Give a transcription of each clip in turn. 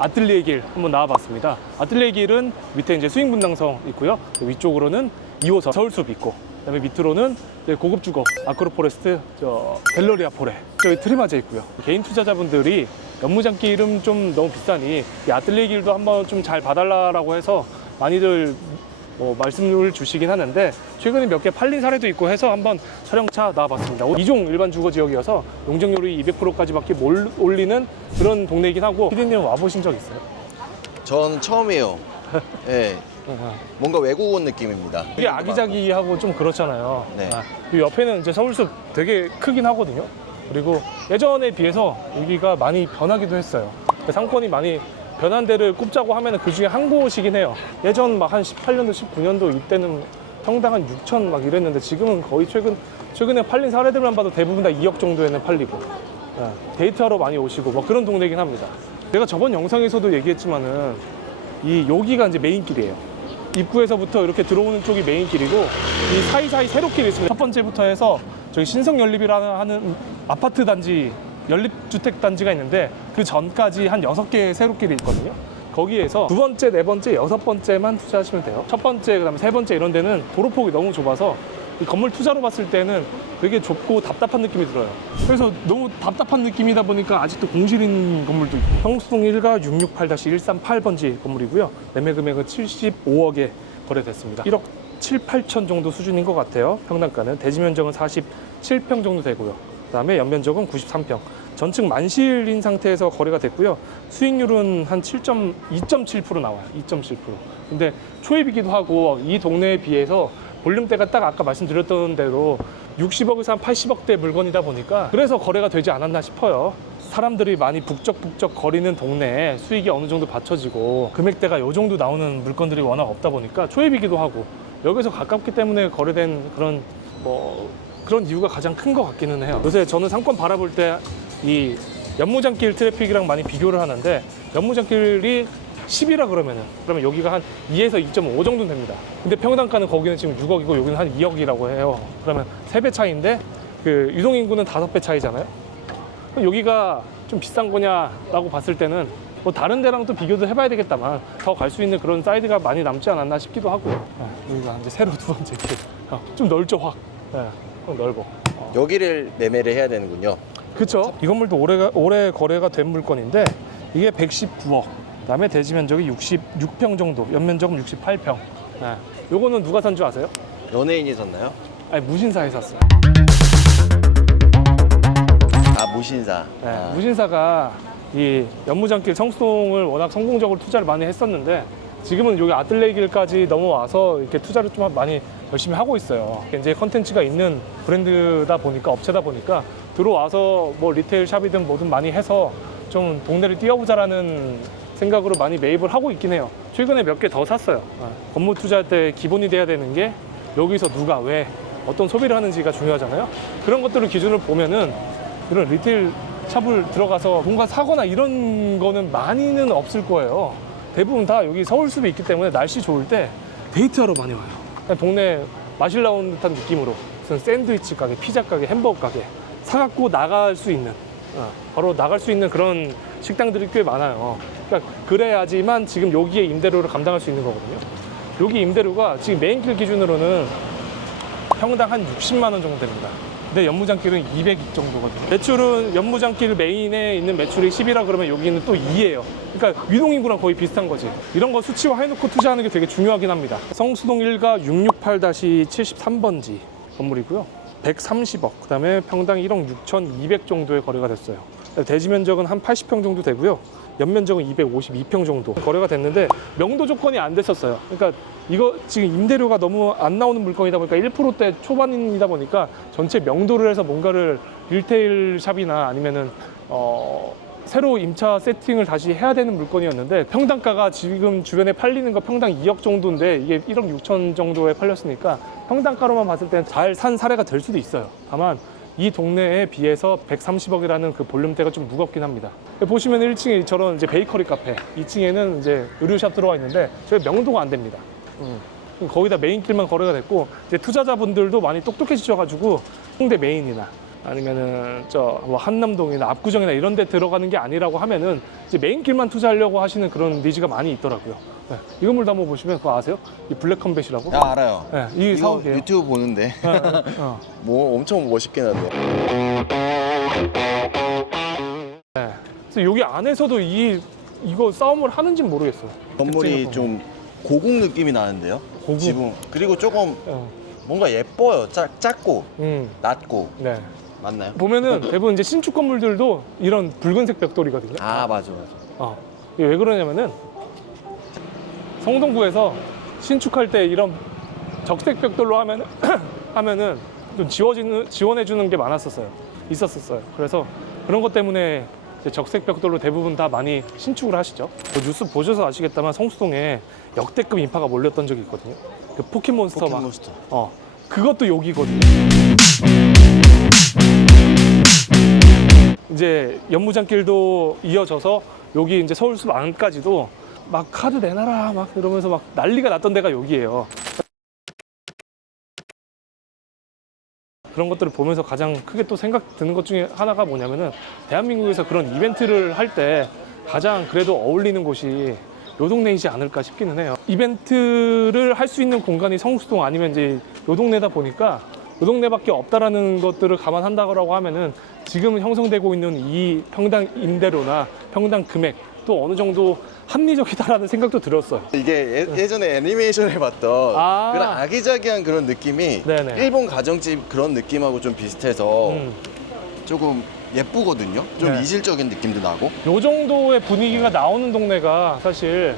아뜰리에 길 한번 나와봤습니다. 아뜰리에 길은 밑에 이제 수익 분당성 있고요. 위쪽으로는 2호선 서울숲 있고, 그다음에 밑으로는 이제 고급 주거 아크로포레스트, 갤러리아 포레, 저기 트리마제 있고요. 개인 투자자분들이 연무장길 이름 좀 너무 비싸니 이 아뜰리에 길도 한번 좀 잘 봐달라고 해서 많이들 말씀을 주시긴 하는데, 최근에 몇 개 팔린 사례도 있고 해서 한번 촬영차 나와봤습니다. 2종 일반 주거 지역이어서 용적률이 200%까지밖에 못 올리는 그런 동네이긴 하고, 피디님 와보신 적 있어요? 전 처음이에요. 네. 뭔가 외국 온 느낌입니다. 이게 아기자기하고 좀 그렇잖아요. 네. 이 옆에는 이제 서울숲 되게 크긴 하거든요. 그리고 예전에 비해서 여기가 많이 변하기도 했어요. 상권이 많이 변한 데를 꼽자고 하면 그 중에 한 곳이긴 해요. 예전 막 한 18년도, 19년도 이때는 평당 한 6천 막 이랬는데, 지금은 거의 최근에 팔린 사례들만 봐도 대부분 다 2억 정도에는 팔리고, 데이트하러 많이 오시고 뭐 그런 동네이긴 합니다. 제가 저번 영상에서도 얘기했지만은 여기가 이제 메인길이에요. 입구에서부터 이렇게 들어오는 쪽이 메인길이고, 이 사이사이 세로길이 있습니다. 첫 번째부터 해서 저기 신성연립이라는 아파트 단지, 연립주택단지가 있는데 그 전까지 한 6개의 세로길이 있거든요. 거기에서 두 번째, 네 번째, 여섯 번째만 투자하시면 돼요. 첫 번째, 그다음에 세 번째 이런 데는 도로폭이 너무 좁아서 이 건물 투자로 봤을 때는 되게 좁고 답답한 느낌이 들어요. 그래서 너무 답답한 느낌이다 보니까 아직도 공실인 건물도 있고, 성수동 1가 668-138번지 건물이고요. 매매 금액은 75억에 거래됐습니다. 1억 7, 8천 정도 수준인 것 같아요. 평당가는. 대지 면적은 47평 정도 되고요. 그다음에 연면적은 93평. 전층 만실인 상태에서 거래가 됐고요. 수익률은 한 2.7% 나와요. 2.7%. 근데 초입이기도 하고, 이 동네에 비해서 볼륨대가 딱 아까 말씀드렸던 대로 60억에서 한 80억대 물건이다 보니까 그래서 거래가 되지 않았나 싶어요. 사람들이 많이 북적북적 거리는 동네에 수익이 어느 정도 받쳐지고 금액대가 이 정도 나오는 물건들이 워낙 없다 보니까 초입이기도 하고, 여기서 가깝기 때문에 거래된 그런 이유가 가장 큰 것 같기는 해요. 요새 저는 상권 바라볼 때 이 연무장길 트래픽이랑 많이 비교를 하는데, 연무장길이 10이라 그러면 여기가 한 2에서 2.5 정도 됩니다. 근데 평당가는 거기는 지금 6억이고 여기는 한 2억이라고 해요. 그러면 3배 차이인데 그 유동인구는 5배 차이잖아요. 그럼 여기가 좀 비싼 거냐라고 봤을 때는 뭐 다른 데랑 또 비교도 해봐야 되겠다만 더 갈 수 있는 그런 사이드가 많이 남지 않았나 싶기도 하고. 여기가 이제 새로 두 번째 길. 좀 넓죠, 확. 좀 넓어. 여기를 매매를 해야 되는군요. 그렇죠. 이 건물도 올해 거래가 된 물건인데, 이게 119억. 그다음에 대지 면적이 66평 정도, 연면적은 68평. 요거는 누가 산 줄 아세요? 연예인이 샀나요? 아니, 무신사에 샀어요. 아, 무신사. 무신사가 이 연무장길 성수동을 워낙 성공적으로 투자를 많이 했었는데, 지금은 여기 아뜰리에 길까지 넘어와서 이렇게 투자를 좀 많이 열심히 하고 있어요. 이제 컨텐츠가 있는 브랜드다 보니까, 업체다 보니까 들어와서 뭐 리테일 샵이든 뭐든 많이 해서 좀 동네를 띄워보자라는 생각으로 많이 매입을 하고 있긴 해요. 최근에 몇 개 더 샀어요. 건물 투자할 때 기본이 돼야 되는 게, 여기서 누가 왜 어떤 소비를 하는지가 중요하잖아요. 그런 것들을 기준으로 보면은 이런 리테일 샵을 들어가서 뭔가 사거나 이런 거는 많이는 없을 거예요. 대부분 다 여기 서울숲에 있기 때문에 날씨 좋을 때 데이트하러 많이 와요. 그냥 동네 마실 나온 듯한 느낌으로 무슨 샌드위치 가게, 피자 가게, 햄버거 가게 사갖고 나갈 수 있는, 바로 나갈 수 있는 그런 식당들이 꽤 많아요. 그러니까 그래야지만 지금 여기에 임대료를 감당할 수 있는 거거든요. 여기 임대료가 지금 메인길 기준으로는 평당 한 60만 원 정도 됩니다. 근데 연무장길은 200 정도거든요. 매출은 연무장길 메인에 있는 매출이 10이라 그러면 여기는 또 2예요. 그러니까 유동인구랑 거의 비슷한 거지. 이런 거 수치화해놓고 투자하는 게 되게 중요하긴 합니다. 성수동 1가 668-73번지 건물이고요. 130억, 그 다음에 평당 1억 6,200 정도의 거래가 됐어요. 대지 면적은 한 80평 정도 되고요. 연면적은 252평 정도 거래가 됐는데, 명도 조건이 안 됐었어요. 그러니까 이거 지금 임대료가 너무 안 나오는 물건이다 보니까 1%대 초반이다 보니까 전체 명도를 해서 뭔가를 리테일 샵이나 아니면은 새로 임차 세팅을 다시 해야 되는 물건이었는데, 평당가가 지금 주변에 팔리는 거 평당 2억 정도인데 이게 1억 6천 정도에 팔렸으니까 평당가로만 봤을 때는 잘 산 사례가 될 수도 있어요. 다만 이 동네에 비해서 130억이라는 그 볼륨대가 좀 무겁긴 합니다. 보시면 1층에 저런 이제 베이커리 카페, 2층에는 이제 의류샵 들어와 있는데 저희 명도가 안 됩니다. 거기다 메인길만 거래가 됐고, 이제 투자자분들도 많이 똑똑해지셔가지고 홍대 메인이나 아니면은 저 뭐 한남동이나 압구정이나 이런 데 들어가는 게 아니라고 하면은 이제 메인 길만 투자하려고 하시는 그런 니즈가 많이 있더라고요. 네. 이 건물도 한번 보시면 그거 아세요? 이 블랙컴뱃이라고? 야, 알아요. 네, 이 이거 사업이에요. 유튜브 보는데 뭐 엄청 멋있게 나네요. 네. 그래서 여기 안에서도 이거 싸움을 하는지는 모르겠어요. 건물이 특징을 좀 고국 느낌이 나는데요. 고국? 지붕. 그리고 조금 보면. 뭔가 예뻐요. 작고 낮고. 네. 맞나요? 보면은 대부분 이제 신축 건물들도 이런 붉은색 벽돌이거든요. 아, 맞아. 이게 왜 그러냐면은 성동구에서 신축할 때 이런 적색 벽돌로 하면은 좀 지원해 주는 게 있었었어요. 그래서 그런 것 때문에 이제 적색 벽돌로 대부분 다 많이 신축을 하시죠. 뉴스 보셔서 아시겠다만 성수동에 역대급 인파가 몰렸던 적이 있거든요. 그 포켓몬스터 막 포켓몬스터. 그것도 여기거든요. 이제 연무장길도 이어져서 여기 이제 서울숲 안까지도 막 카드 내놔라 막 이러면서 막 난리가 났던 데가 여기예요. 그런 것들을 보면서 가장 크게 또 생각 드는 것 중에 하나가 뭐냐면은 대한민국에서 그런 이벤트를 할 때 가장 그래도 어울리는 곳이 요 동네이지 않을까 싶기는 해요. 이벤트를 할 수 있는 공간이 성수동 아니면 이제 요 동네다 보니까 요 동네밖에 없다라는 것들을 감안한다고 하면은 지금 형성되고 있는 이 평당 임대료나 평당 금액 또 어느 정도 합리적이다라는 생각도 들었어요. 이게 예전에 애니메이션에 봤던 아. 그런 아기자기한 그런 느낌이 네네. 일본 가정집 그런 느낌하고 좀 비슷해서 조금 예쁘거든요. 좀 네. 이질적인 느낌도 나고. 요 정도의 분위기가 나오는 동네가 사실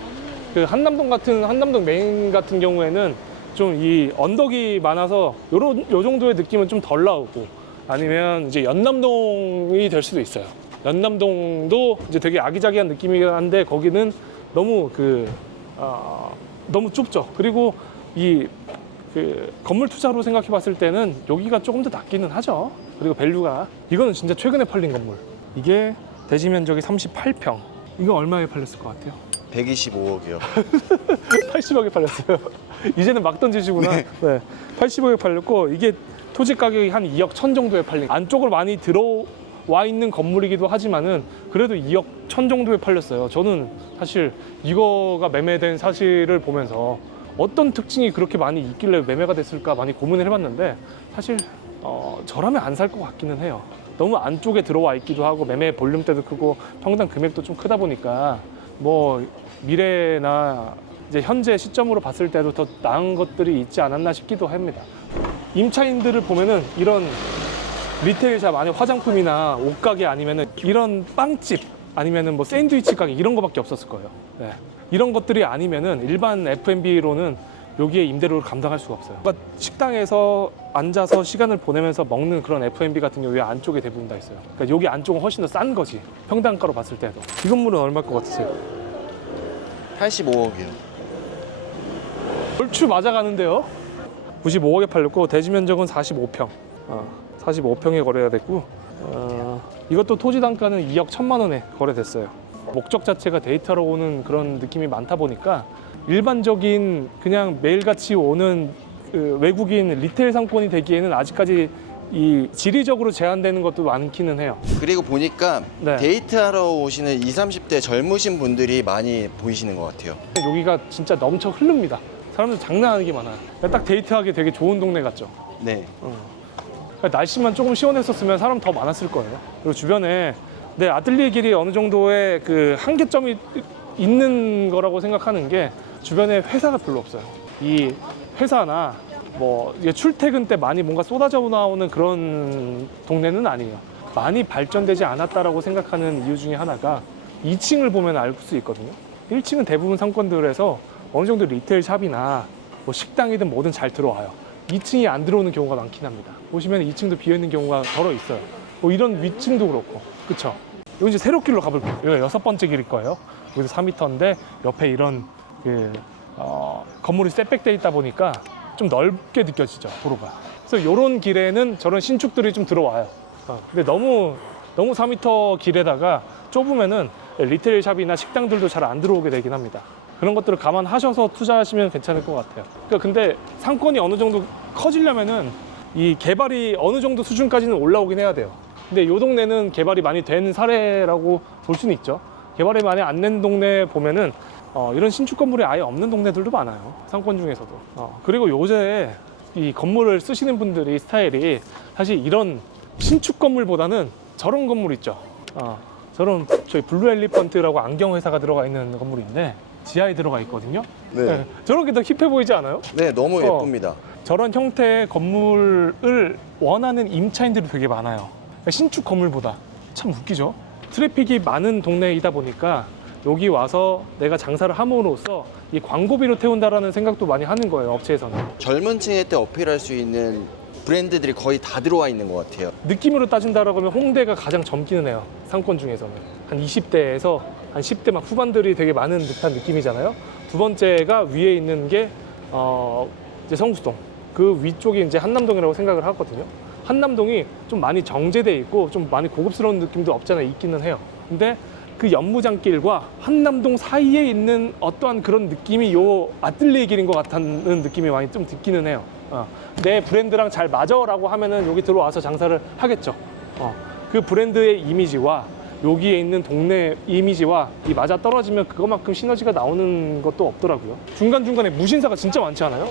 그 한남동 메인 같은 경우에는 좀 이 언덕이 많아서 요 정도의 느낌은 좀 덜 나오고 아니면 이제 연남동이 될 수도 있어요. 연남동도 이제 되게 아기자기한 느낌이긴 한데 거기는 너무 너무 좁죠. 그리고 그 건물 투자로 생각해 봤을 때는 여기가 조금 더 낫기는 하죠. 그리고 밸류가 이거는 진짜 최근에 팔린 건물. 이게 대지 면적이 38평. 이거 얼마에 팔렸을 것 같아요? 125억이요. 80억에 팔렸어요. 이제는 막 던지시구나. 네. 80억에 팔렸고 이게 토지 가격이 한 2억 1천 정도에 팔린 안쪽으로 많이 들어와 있는 건물이기도 하지만은 그래도 2억 1천 정도에 팔렸어요. 저는 사실 이거가 매매된 사실을 보면서 어떤 특징이 그렇게 많이 있길래 매매가 됐을까 많이 고민을 해봤는데 사실 저라면 안 살 것 같기는 해요. 너무 안쪽에 들어와 있기도 하고 매매 볼륨대도 크고 평당 금액도 좀 크다 보니까 뭐 미래나 이제 현재 시점으로 봤을 때도 더 나은 것들이 있지 않았나 싶기도 합니다. 임차인들을 보면은 이런 리테일샵 아니 화장품이나 옷가게 아니면은 이런 빵집 아니면은 뭐 샌드위치 가게 이런 거밖에 없었을 거예요. 네. 이런 것들이 아니면은 일반 F&B로는 여기에 임대료를 감당할 수가 없어요. 그러니까 식당에서 앉아서 시간을 보내면서 먹는 그런 F&B 같은 경우에 안쪽에 대부분 다 있어요. 그러니까 여기 안쪽은 훨씬 더 싼 거지. 평당가로 봤을 때도. 이 건물은 얼마일 것 같으세요? 85억이요. 얼추 맞아가는데요. 95억에 팔렸고 대지 면적은 45평. 45평에 거래가 됐고 이것도 토지 단가는 2억 1천만 원에 거래됐어요. 목적 자체가 데이트하러 오는 그런 느낌이 많다 보니까 일반적인 그냥 매일같이 오는 그 외국인 리테일 상권이 되기에는 아직까지 이 지리적으로 제한되는 것도 많기는 해요. 그리고 보니까 네. 데이트하러 오시는 20, 30대 젊으신 분들이 많이 보이시는 것 같아요. 여기가 진짜 넘쳐 흐릅니다. 사람들 장난 아니게 많아요. 딱 데이트하기 되게 좋은 동네 같죠. 네. 날씨만 조금 시원했었으면 사람 더 많았을 거예요. 그리고 주변에 내 아뜰리에 길이 어느 정도의 그 한계점이 있는 거라고 생각하는 게 주변에 회사가 별로 없어요. 이 회사나 뭐 이게 출퇴근 때 많이 뭔가 쏟아져 나오는 그런 동네는 아니에요. 많이 발전되지 않았다라고 생각하는 이유 중에 하나가 2층을 보면 알 수 있거든요. 1층은 대부분 상권들에서 어느 정도 리테일 샵이나 뭐 식당이든 뭐든 잘 들어와요. 2층이 안 들어오는 경우가 많긴 합니다. 보시면 2층도 비어있는 경우가 덜어 있어요. 뭐 이런 위층도 그렇고, 그쵸? 여기 이제 세로길로 가볼게요. 여기가 6번째 길일 거예요. 여기서 4m인데 옆에 이런 건물이 셋백돼 있다 보니까 좀 넓게 느껴지죠, 도로가. 그래서 이런 길에는 저런 신축들이 좀 들어와요. 근데 너무 4m 길에다가 좁으면은 리테일 샵이나 식당들도 잘 안 들어오게 되긴 합니다. 그런 것들을 감안하셔서 투자하시면 괜찮을 것 같아요. 그러니까 근데 상권이 어느 정도 커지려면은 이 개발이 어느 정도 수준까지는 올라오긴 해야 돼요. 근데 이 동네는 개발이 많이 된 사례라고 볼 수는 있죠. 개발이 많이 안 된 동네 보면은 이런 신축 건물이 아예 없는 동네들도 많아요. 상권 중에서도. 그리고 요새 이 건물을 쓰시는 분들이 스타일이 사실 이런 신축 건물보다는 저런 건물 있죠. 저런 저희 블루 엘리펀트라고 안경 회사가 들어가 있는 건물인데 지하에 들어가 있거든요. 네. 저렇게 더 힙해 보이지 않아요? 네, 너무 예쁩니다. 저런 형태의 건물을 원하는 임차인들이 되게 많아요. 신축 건물보다. 참 웃기죠? 트래픽이 많은 동네이다 보니까 여기 와서 내가 장사를 함으로써 이 광고비로 태운다라는 생각도 많이 하는 거예요, 업체에서는. 젊은 층에 때 어필할 수 있는 브랜드들이 거의 다 들어와 있는 것 같아요. 느낌으로 따진다라고 하면 홍대가 가장 젊기는 해요, 상권 중에서는. 한 20대에서 한 10대 막 후반들이 되게 많은 듯한 느낌이잖아요. 두 번째가 위에 있는 게 이제 성수동. 그 위쪽이 이제 한남동이라고 생각을 하거든요. 한남동이 좀 많이 정제돼 있고 좀 많이 고급스러운 느낌도 없지 않아 있기는 해요. 근데 그 연무장길과 한남동 사이에 있는 어떠한 그런 느낌이 요 아틀리에 길인 것 같다는 느낌이 많이 좀 듣기는 해요. 내 브랜드랑 잘 맞아라고 하면은 여기 들어와서 장사를 하겠죠. 그 브랜드의 이미지와 여기에 있는 동네 이미지와 이 맞아 떨어지면 그것만큼 시너지가 나오는 것도 없더라고요. 중간중간에 무신사가 진짜 많지 않아요?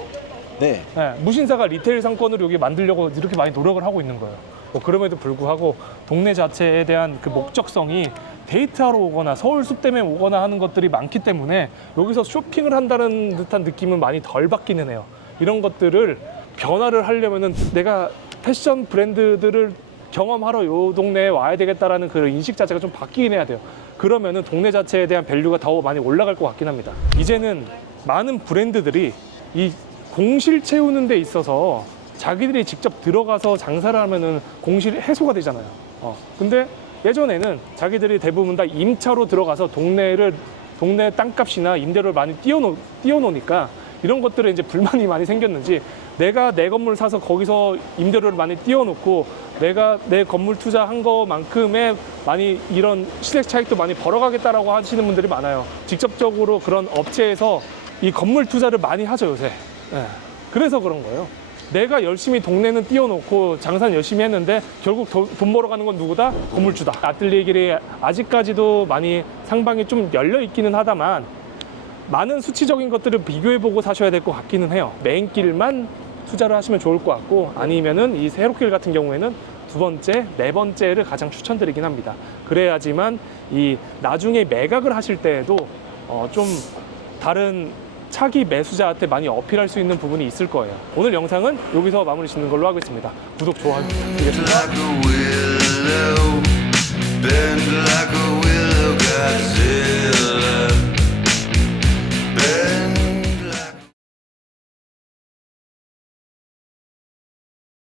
네. 네, 무신사가 리테일 상권으로 여기 만들려고 이렇게 많이 노력을 하고 있는 거예요. 그럼에도 불구하고 동네 자체에 대한 그 목적성이 데이트하러 오거나 서울 숲 때문에 오거나 하는 것들이 많기 때문에 여기서 쇼핑을 한다는 듯한 느낌은 많이 덜 받기는 해요. 이런 것들을 변화를 하려면은 내가 패션 브랜드들을 경험하러 요 동네에 와야 되겠다라는 그 인식 자체가 좀 바뀌긴 해야 돼요. 그러면은 동네 자체에 대한 밸류가 더 많이 올라갈 것 같긴 합니다. 이제는 많은 브랜드들이 이 공실 채우는 데 있어서 자기들이 직접 들어가서 장사를 하면은 공실이 해소가 되잖아요. 근데 예전에는 자기들이 대부분 다 임차로 들어가서 동네 땅값이나 임대료를 많이 띄워놓으니까 이런 것들에 이제 불만이 많이 생겼는지 내가 내 건물 사서 거기서 임대료를 많이 띄워놓고 내가 내 건물 투자한 것만큼의 많이 이런 시세 차익도 많이 벌어가겠다라고 하시는 분들이 많아요. 직접적으로 그런 업체에서 이 건물 투자를 많이 하죠, 요새. 네. 그래서 그런 거예요. 내가 열심히 동네는 띄워놓고 장사는 열심히 했는데 결국 돈 벌어가는 건 누구다? 건물주다. 아틀리에 길이 아직까지도 많이 상방이 좀 열려 있기는 하다만 많은 수치적인 것들을 비교해보고 사셔야 될 것 같기는 해요. 메인 길만 투자를 하시면 좋을 것 같고 아니면은 이 세로길 같은 경우에는 두 번째, 네 번째를 가장 추천드리긴 합니다. 그래야지만 이 나중에 매각을 하실 때에도 좀 다른 차기 매수자한테 많이 어필할 수 있는 부분이 있을 거예요. 오늘 영상은 여기서 마무리 짓는 걸로 하겠습니다. 구독, 좋아요 부탁드리겠습니다. Bend like a willow, Godzilla.